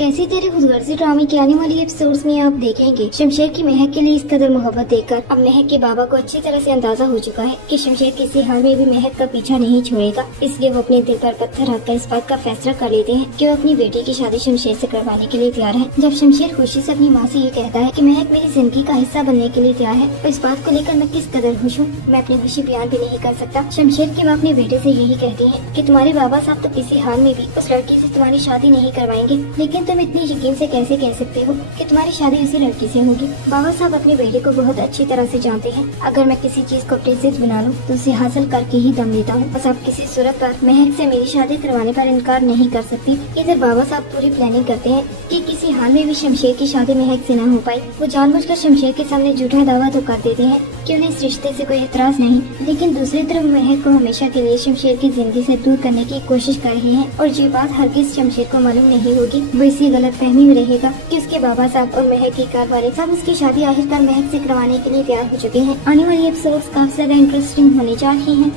कैसी तेरे खुदगर्जी ड्रामे के आने वाली एपिसोड्स में आप देखेंगे शमशेर की महक के लिए इस कदर मोहब्बत देखकर अब महक के बाबा को अच्छी तरह से अंदाजा हो चुका है कि शमशेर किसी हाल में भी महक का पीछा नहीं छोड़ेगा। इसलिए वो अपने दिल पर पत्थर रखकर इस बात का फैसला कर लेते हैं कि वो अपनी बेटी की शादी शमशेर से करवाने के लिए तैयार है। जब शमशेर खुशी से अपनी माँ से ये कहता है कि महक मेरी जिंदगी का हिस्सा बनने के लिए तैयार है तो इस बात को लेकर मैं किस कदर खुश हूँ, मैं अपनी खुशी बयान भी नहीं कर सकता। शमशेर की माँ अपने बेटे से यही कहती है कि तुम्हारे बाबा साहब तो किसी हाल में भी उस लड़की से तुम्हारी शादी नहीं करवाएंगे, लेकिन तुम इतनी यकीन से कैसे कह सकते हो कि तुम्हारी शादी उसी लड़की से होगी। बाबा साहब अपने बेटे को बहुत अच्छी तरह से जानते हैं। अगर मैं किसी चीज को अपनी जिद बना लूं तो उसे हासिल करके ही दम लेता हूँ। बस अब किसी सूरत पर महक से मेरी शादी करवाने पर इनकार नहीं कर सकती। इधर बाबा साहब पूरी प्लानिंग करते हैं कि किसी हाल में भी शमशेर की शादी महक से न हो पाई। वो जानबूझकर शमशेर के सामने झूठा दावा तो कर देते हैं कि उन्हें इस रिश्ते से कोई एतराज नहीं, लेकिन दूसरी तरफ महक को हमेशा के लिए शमशेर की जिंदगी से दूर करने की कोशिश कर रहे हैं और ये बात हरगिज शमशेर को मालूम नहीं होगी। वो इसी गलतफहमी में रहेगा कि उसके बाबा साहब और महक की कार वाले सब उसकी शादी आखिरकार महक से करवाने के लिए तैयार हो चुके हैं। आने वाली एपिसोड्स काफी ज्यादा इंटरेस्टिंग होने जा रही हैं।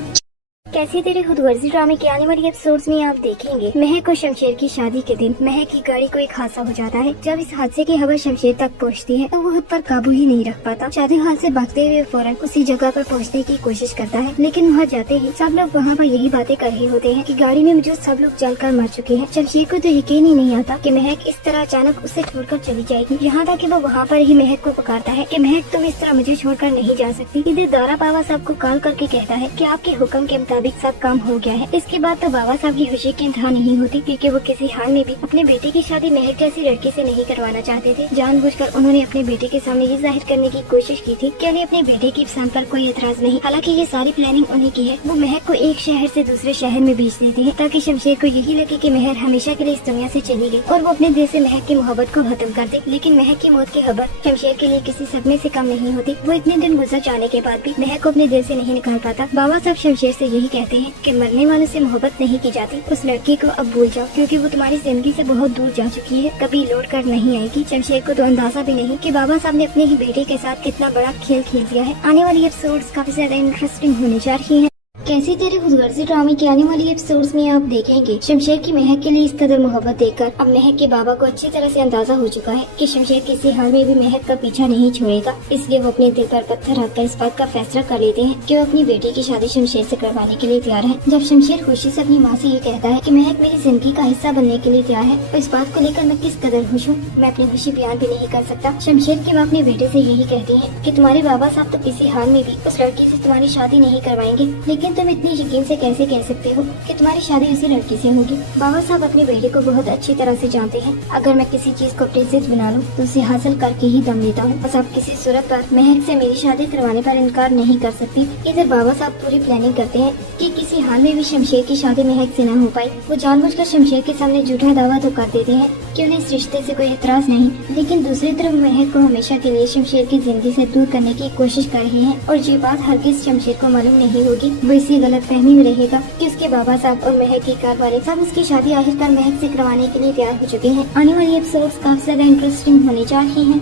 कैसी तेरे खुदगर्जी ड्रामे के आने वाली एपिसोड्स में आप देखेंगे महक और शमशेर की शादी के दिन महक की गाड़ी को एक हादसा हो जाता है। जब इस हादसे की खबर शमशेर तक पहुंचती है तो वो खुद पर काबू ही नहीं रख पाता। शादी हाल से भागते हुए फौरन उसी जगह पर पहुंचने की कोशिश करता है, लेकिन वहां जाते ही सब लोग वहां पर यही बातें कर रहे होते हैं कि गाड़ी में मौजूद सब लोग जलकर मर चुके हैं। शमशेर को तो यकीन ही नहीं आता कि महक इस तरह अचानक उसे छोड़कर चली जाएगी। यहाँ तक कि वो वहाँ पर ही महक को पुकारता है कि महक तुम इस तरह मुझे छोड़कर नहीं जा सकती। इधर दारा बाबा साहब को कॉल करके कहता है कि आपके हुक्म के मुताबिक सब काम हो गया है। इसके बाद तो बाबा साहब की खुशी की इंतहा नहीं होती, क्योंकि वो किसी हाल में भी अपने बेटे की शादी महक जैसी लड़की से नहीं करवाना चाहते थे। जानबूझकर उन्होंने अपने बेटे के सामने ये जाहिर करने की कोशिश की थी कि उन्हें अपने बेटे की पसंद पर कोई एतराज नहीं। हालांकि ये सारी प्लानिंग उन्हीं की है। वो महक को एक शहर से दूसरे शहर में भेज देते हैं ताकि शमशेर को यही लगे कि महक हमेशा के लिए इस दुनिया से चली गई और वो अपने दिल से महक की मोहब्बत को खत्म कर दे। लेकिन महक की मौत की खबर शमशेर के लिए किसी सदमे से कम नहीं होती। वो इतने दिन गुजर जाने के बाद भी महक को अपने दिल से नहीं निकाल पाता। बाबा साहब शमशेर से यही कहते हैं कि मरने वालों से मोहब्बत नहीं की जाती। उस लड़की को अब भूल जाओ, क्योंकि वो तुम्हारी जिंदगी से बहुत दूर जा चुकी है, कभी लौट कर नहीं आएगी। शमशेर को तो अंदाजा भी नहीं कि बाबा साहब ने अपने ही बेटे के साथ कितना बड़ा खेल खेल दिया है। आने वाली एपिसोड्स काफी ज्यादा इंटरेस्टिंग होने जा रही हैं। कैसी तेरे खुदगर्जी ड्रामे के आने वाली एपिसोड्स में आप देखेंगे शमशेर की महक के लिए इस कदर मोहब्बत देखकर अब महक के बाबा को अच्छी तरह से अंदाजा हो चुका है कि शमशेर किसी हाल में भी महक का पीछा नहीं छोड़ेगा। इसलिए वो अपने दिल पर पत्थर रखकर इस बात का फैसला कर लेते हैं कि वो अपनी बेटी की शादी शमशेर से करवाने के लिए तैयार है। जब शमशेर खुशी से अपनी माँ से ये कहता है कि महक मेरी जिंदगी का हिस्सा बनने के लिए तैयार है तो इस बात को लेकर मैं किस कदर खुश हूँ, मैं अपनी खुशी बयान भी नहीं कर सकता। शमशेर की माँ अपने बेटे से यही कहती है कि तुम्हारे बाबा साहब तो किसी हाल में भी उस लड़की से तुम्हारी शादी नहीं करवाएंगे, लेकिन तुम इतनी यकीन कैसे कह सकते हो कि तुम्हारी शादी उसी लड़की से होगी। बाबा साहब अपने बेटे को बहुत अच्छी तरह से जानते हैं। अगर मैं किसी चीज को अपनी जिद बना लूं तो उसे हासिल करके ही दम लेता हूँ। बस अब किसी सूरत पर महक से मेरी शादी करवाने पर इनकार नहीं कर सकती। इधर बाबा साहब पूरी प्लानिंग करते हैं कि किसी हाल में भी शमशेर की शादी महक से न हो पाई। वो जानबूझकर शमशेर के सामने झूठा दावा तो कर देते हैं कि उन्हें इस रिश्ते से कोई एतराज नहीं, लेकिन दूसरी तरफ महक को हमेशा के लिए शमशेर की जिंदगी से दूर करने की कोशिश कर रहे हैं और ये बात हरगिज शमशेर को मालूम नहीं होगी। वो इसी गलतफहमी में रहेगा कि उसके बाबा साहब और महक की कार वाले सब उसकी शादी आखिरकार महक से करवाने के लिए तैयार हो चुके हैं। आने वाली एपिसोड्स काफी ज्यादा इंटरेस्टिंग होने जा रही हैं।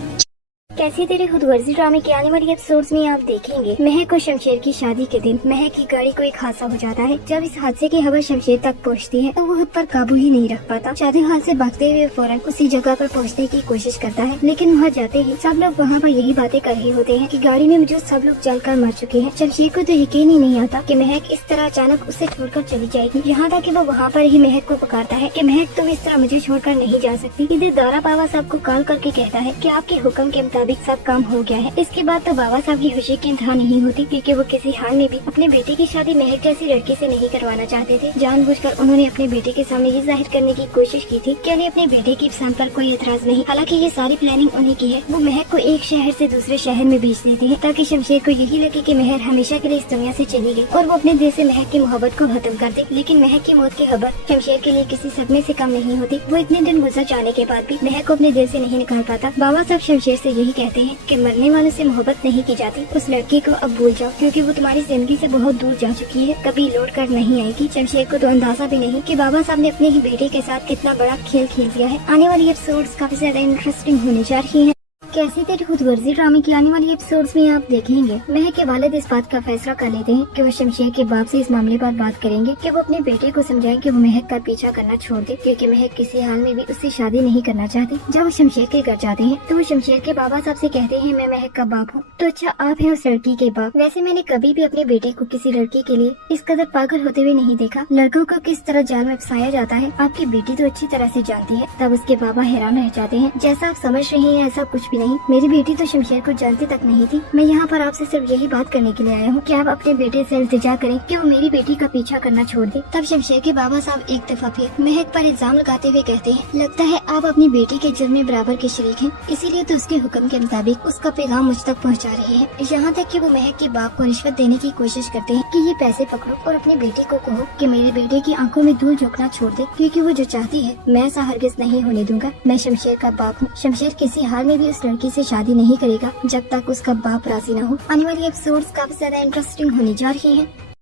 कैसी तेरे खुदगर्जी ड्रामे के आने वाली एपिसोड्स में आप देखेंगे महक और शमशेर की शादी के दिन महक की गाड़ी को एक हादसा हो जाता है। जब इस हादसे की खबर शमशेर तक पहुंचती है तो वो खुद पर काबू ही नहीं रख पाता। शादी हाल से भागते हुए फौरन उसी जगह पर पहुंचने की कोशिश करता है, लेकिन वहाँ जाते ही सब लोग वहाँ पर यही बातें कर रहे होते हैं कि गाड़ी में मौजूद सब लोग जलकर मर चुके हैं। शमशेर को तो यकीन ही नहीं आता कि महक इस तरह अचानक उसे छोड़कर चली जाएगी। यहाँ तक कि वो वहाँ पर ही महक को पुकारता है कि महक तुम इस तरह मुझे छोड़कर नहीं जा सकती। इधर दारा बाबा साहब को कॉल करके कहता है कि आपके हुक्म के मुताबिक सब काम हो गया है। इसके बाद तो बाबा साहब की खुशी की इंतहा नहीं होती, क्योंकि वो किसी हाल में भी अपने बेटे की शादी महक जैसी लड़की से नहीं करवाना चाहते थे। जानबूझकर उन्होंने अपने बेटे के सामने ये जाहिर करने की कोशिश की थी कि उन्हें अपने बेटे की पसंद पर कोई एतराज नहीं। हालांकि ये सारी प्लानिंग उन्हीं की है। वो महक को एक शहर से दूसरे शहर में भेज देते हैं ताकि शमशेर को यही लगे कि महक हमेशा के लिए इस दुनिया से चली गई और वो अपने दिल से महक की मोहब्बत को खत्म कर दे। लेकिन महक की मौत की खबर शमशेर के लिए किसी सदमे से कम नहीं होती। वो इतने दिन गुजर जाने के बाद भी महक को अपने दिल से नहीं निकाल पाता। बाबा साहब शमशेर से यही कहते हैं कि मरने वालों से मोहब्बत नहीं की जाती। उस लड़की को अब भूल जाओ, क्योंकि वो तुम्हारी जिंदगी से बहुत दूर जा चुकी है, कभी लौट कर नहीं आएगी। शमशेर को तो अंदाजा भी नहीं कि बाबा साहब ने अपने ही बेटे के साथ कितना बड़ा खेल खेल दिया है। आने वाली एपिसोड्स काफी ज्यादा इंटरेस्टिंग होने जा रही हैं। कैसी तेरी खुदगर्जी ड्रामे की आने वाली एपिसोड्स में आप देखेंगे। महक के वालिद इस बात का फैसला कर लेते हैं कि वो शमशेर के बाप से इस मामले पर बात करेंगे कि वो अपने बेटे को समझाएं कि वो महक का पीछा करना छोड़ दे, क्योंकि महक किसी हाल में भी उससे शादी नहीं करना चाहती। जब वो शमशेर के घर जाते हैं तो वो शमशेर के बाबा साहब से कहते हैं मैं महक का बाप हूँ। तो अच्छा आप हैं उस लड़की के बाप। वैसे मैंने कभी भी अपने बेटे को किसी लड़की के लिए इस कदर पागल होते हुए नहीं देखा। लड़कों को किस तरह जाल में फंसाया जाता है आपकी बेटी तो अच्छी तरह से जानती है। तब उसके बाबा हैरान रह जाते हैं। जैसा आप समझ रहे हैं ऐसा कुछ भी नहीं, मेरी बेटी तो शमशेर को जानती तक नहीं थी। मैं यहाँ पर आपसे सिर्फ यही बात करने के लिए आया हूँ कि आप अपने बेटे से इल्तिजा करें कि वो मेरी बेटी का पीछा करना छोड़ दे। तब शमशेर के बाबा साहब एक दफा फिर महक पर इल्जाम लगाते हुए कहते हैं लगता है आप अपनी बेटी के जुर्म में बराबर के शरीक हैं, इसीलिए तो उसके हुक्म के मुताबिक उसका पैगाम मुझ तक पहुँचा रहे हैं। यहाँ तक कि वो महक के बाप को रिश्वत देने की कोशिश करते हैं कि ये पैसे पकड़ो और अपने बेटे को कहो कि मेरे बेटे की आंखों में धूल झोंकना छोड़ दे, क्योंकि वो जो चाहती है मैं ऐसा हरगिज नहीं होने दूंगा। मैं शमशेर का बाप हूँ। शमशेर किसी हाल में भी उस लड़की से शादी नहीं करेगा जब तक उसका बाप राजी न हो। आने वाली एपिसोड्स काफी ज्यादा इंटरेस्टिंग होने जा रही हैं।